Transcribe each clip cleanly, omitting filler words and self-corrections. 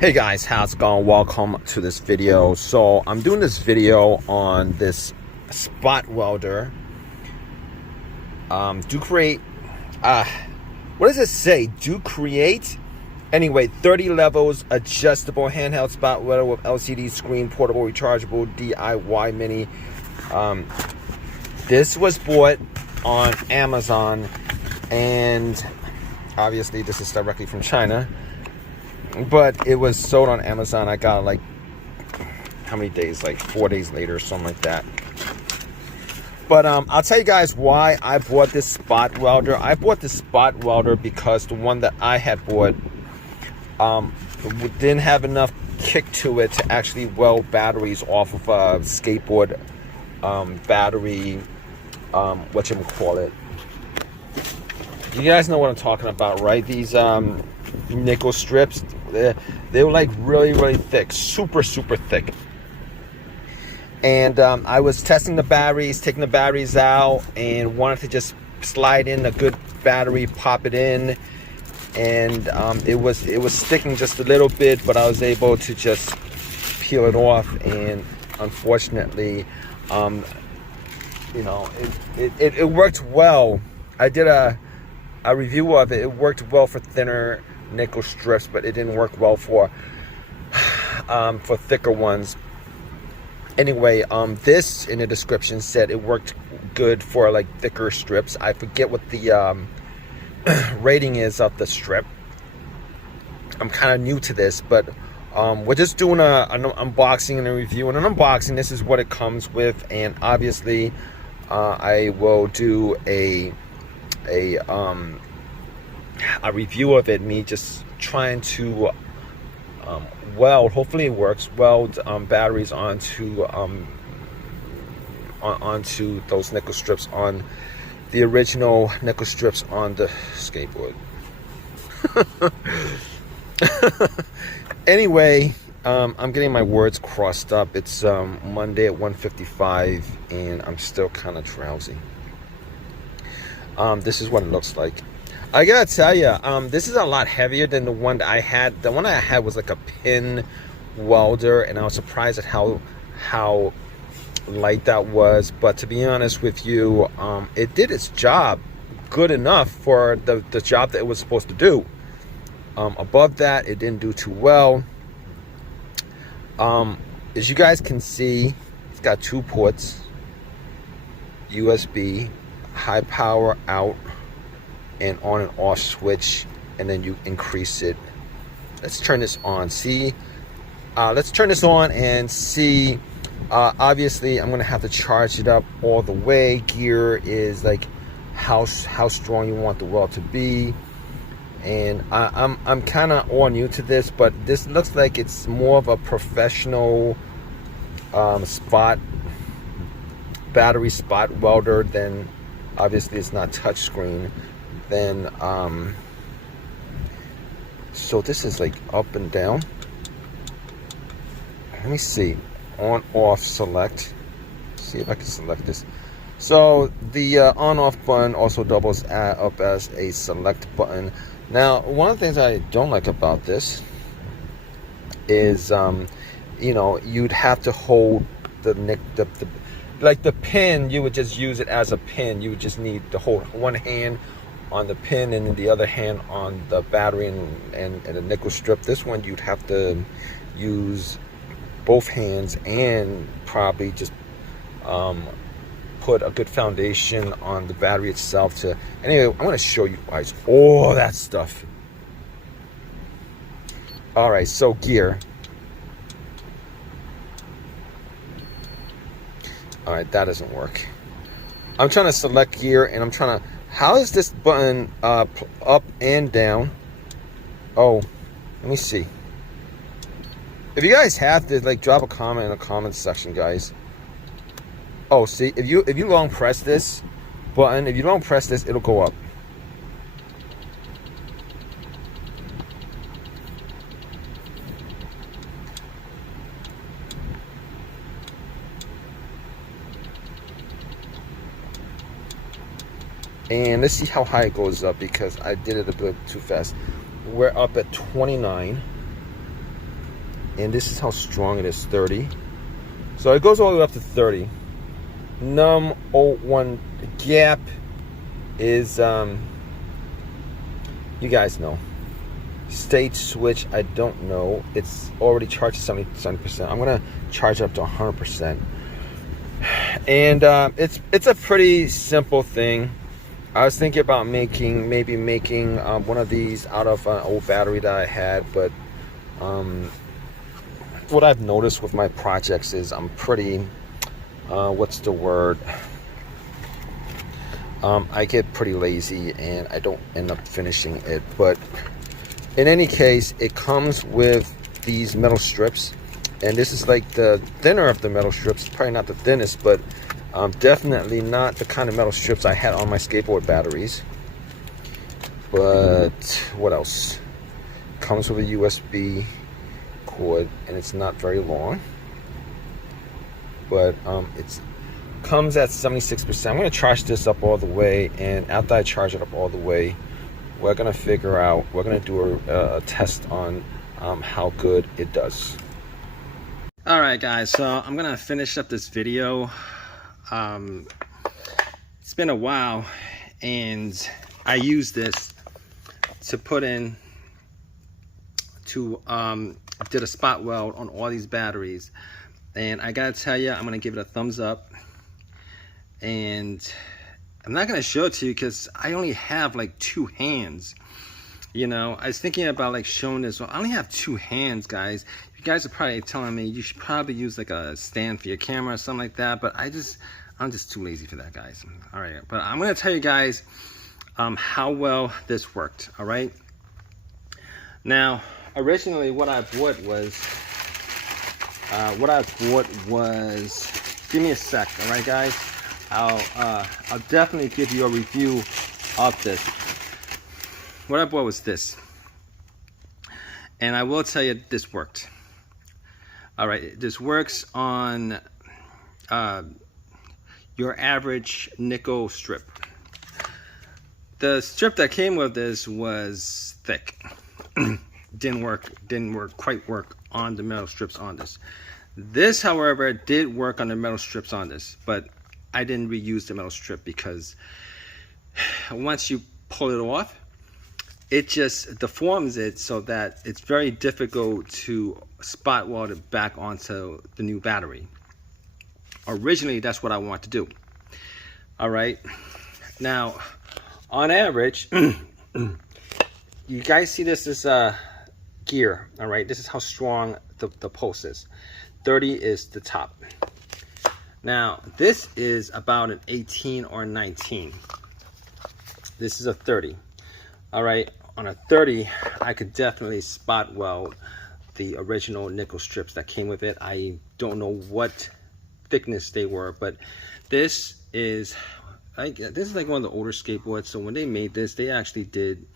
Hey guys, how's it going? Welcome to this video. So I'm doing this video on this spot welder. Docreate. What does it say? Docreate? Anyway, 30 levels, adjustable handheld spot welder with LCD screen, portable, rechargeable, DIY mini. This was bought on Amazon, and obviously this is directly from China. But it was sold on Amazon. I got it like, how many days? Like 4 days later or something like that. But I'll tell you guys why I bought this spot welder. I bought this spot welder because the one that I had bought didn't have enough kick to it to actually weld batteries off of a skateboard battery, whatchamacallit. You guys know what I'm talking about, right? These nickel strips, they were like really thick, super thick. And I was testing the batteries, taking the batteries out, and wanted to just slide in a good battery, pop it in, and it was sticking just a little bit, but I was able to just peel it off. And unfortunately, it worked well. I did a review of it. It worked well for thinner nickel strips, but it didn't work well for thicker ones. Anyway, this in the description said it worked good for like thicker strips. I forget what the rating is of the strip. I'm kind of new to this, but we're just doing an unboxing and a review. And an unboxing, this is what it comes with, and obviously I will do a review of it, me just trying to weld, hopefully it works, weld batteries onto those nickel strips, on the original nickel strips on the skateboard. Anyway, I'm getting my words crossed up. It's Monday at 1:55 and I'm still kind of drowsy. This is what it looks like. I gotta tell you, this is a lot heavier than the one that I had. The one I had was like a pin welder, and I was surprised at how light that was. But to be honest with you, it did its job good enough for the job that it was supposed to do. Above that, it didn't do too well. As you guys can see, it's got 2 ports, USB, high power out, and on and off switch, and then you increase it. Let's turn this on. See, let's turn this on and see. Obviously I'm gonna have to charge it up all the way. Gear is like how strong you want the weld to be, and I'm kind of all new to this, but this looks like it's more of a professional battery spot welder. Than, obviously it's not touchscreen. Then so this is like up and down. Let me see, on off select, see if I can select this. So the on off button also doubles up as a select button. Now, one of the things I don't like about this is you'd have to hold the pin. You would just use it as a pin. You would just need to hold one hand on the pin and then the other hand on the battery and the nickel strip. This one you'd have to use both hands and probably just put a good foundation on the battery itself. To anyway, I'm going to show you guys all that stuff. All right, so gear. All right, that doesn't work. I'm trying to select gear, and I'm trying to, how is this button up and down? Oh, let me see. If you guys have to, like, drop a comment in the comment section, guys. Oh, see, if you long press this button, if you don't press this, it'll go up. And let's see how high it goes up, because I did it a bit too fast. We're up at 29. and this is how strong it is, 30. So it goes all the way up to 30. Num 01 gap is you guys know. State switch, I don't know. It's already charged to 70%. I'm gonna charge it up to 100%. And it's a pretty simple thing. I was thinking about maybe making one of these out of an old battery that I had, but what I've noticed with my projects is I'm pretty what's the word? I get pretty lazy and I don't end up finishing it. But in any case, it comes with these metal strips, and this is like the thinner of the metal strips. Probably not the thinnest, but definitely not the kind of metal strips I had on my skateboard batteries. But what else? Comes with a USB cord, and it's not very long, but it's comes at 76%. I'm going to charge this up all the way, and after I charge it up all the way, we're going to do a test on how good it does. All right, guys, so I'm going to finish up this video. It's been a while, and I used this to put in did a spot weld on all these batteries, and I gotta tell you, I'm gonna give it a thumbs up. And I'm not gonna show it to you because I only have like 2 hands. You know, I was thinking about like showing this. Well, I only have 2 hands, guys. You guys are probably telling me you should probably use like a stand for your camera or something like that, but I'm just too lazy for that, guys. All right, but I'm gonna tell you guys how well this worked. All right. Now, originally, what I bought was, give me a sec. All right, guys. I'll definitely give you a review of this. What I bought was this, and I will tell you this worked. All right, this works on your average nickel strip. The strip that came with this was thick. didn't quite work on the metal strips on this. This, however, did work on the metal strips on this, but I didn't reuse the metal strip because once you pull it off, it just deforms it so that it's very difficult to spot weld it back onto the new battery. Originally, that's what I want to do. All right. Now, on average, you guys see this is gear. All right. This is how strong the pulse is. 30 is the top. Now, this is about an 18 or 19. This is a 30. All right. On a 30, I could definitely spot weld the original nickel strips that came with it. I don't know what thickness they were, but this is like one of the older skateboards. So when they made this, they actually did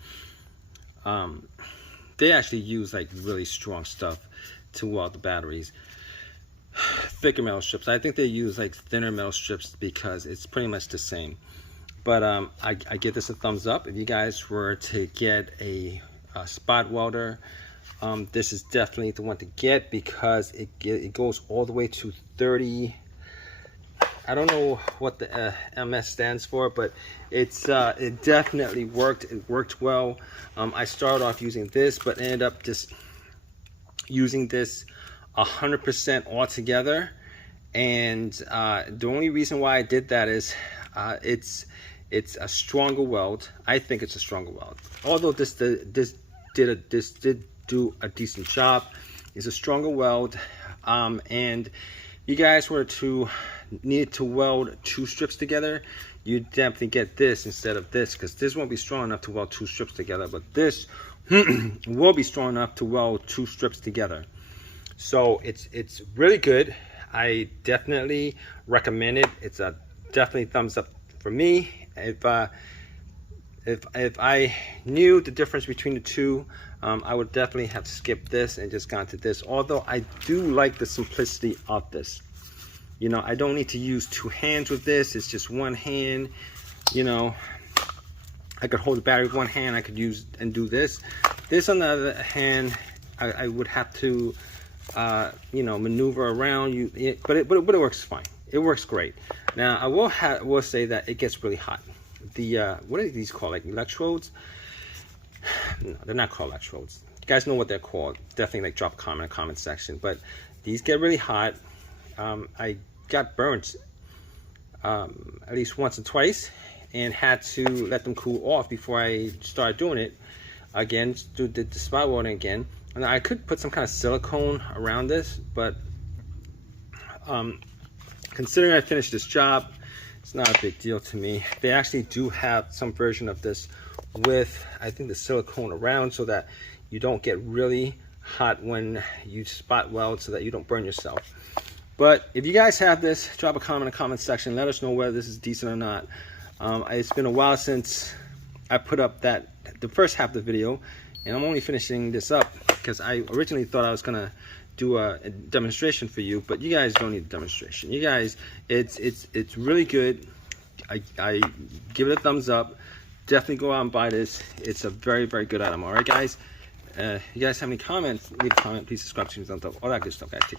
they actually used like really strong stuff to weld the batteries. Thicker metal strips. I think they use like thinner metal strips because it's pretty much the same. But I give this a thumbs up. If you guys were to get a spot welder, this is definitely the one to get because it goes all the way to 30. I don't know what the MS stands for, but it definitely worked. It worked well. I started off using this, but ended up just using this 100% altogether. And the only reason why I did that is it's a stronger weld. I think it's a stronger weld. Although this did do a decent job. It's a stronger weld, and you guys were to need to weld 2 strips together, you definitely get this instead of this, because this won't be strong enough to weld 2 strips together, but this will be strong enough to weld 2 strips together. So it's really good. I definitely recommend it. It's a definitely thumbs up for me. If I knew the difference between the two, I would definitely have skipped this and just gone to this. Although I do like the simplicity of this. You know, I don't need to use 2 hands with this. It's just 1 hand. You know, I could hold the battery with 1 hand. I could use and do this. This, on the other hand, I would have to you know, maneuver around but it works fine. It works great. Now I will say that it gets really hot. The what are these called, like electrodes? No, they're not called electrodes. You guys know what they're called. Definitely like drop a comment in the comment section. But these get really hot. I got burnt at least once or twice and had to let them cool off before I started doing it again. Did the spot welding again. And I could put some kind of silicone around this, but considering I finished this job, it's not a big deal to me. They actually do have some version of this with, I think, the silicone around so that you don't get really hot when you spot weld, so that you don't burn yourself. But if you guys have this, drop a comment in the comment section. Let us know whether this is decent or not. It's been a while since I put up the first half of the video, and I'm only finishing this up because I originally thought I was gonna do a demonstration for you, but you guys don't need a demonstration. You guys, it's really good. I give it a thumbs up. Definitely go out and buy this. It's a very, very good item. All right, guys. You guys have any comments? Leave a comment. Please subscribe to me. Thumbs up. All that good stuff, guys. Take care.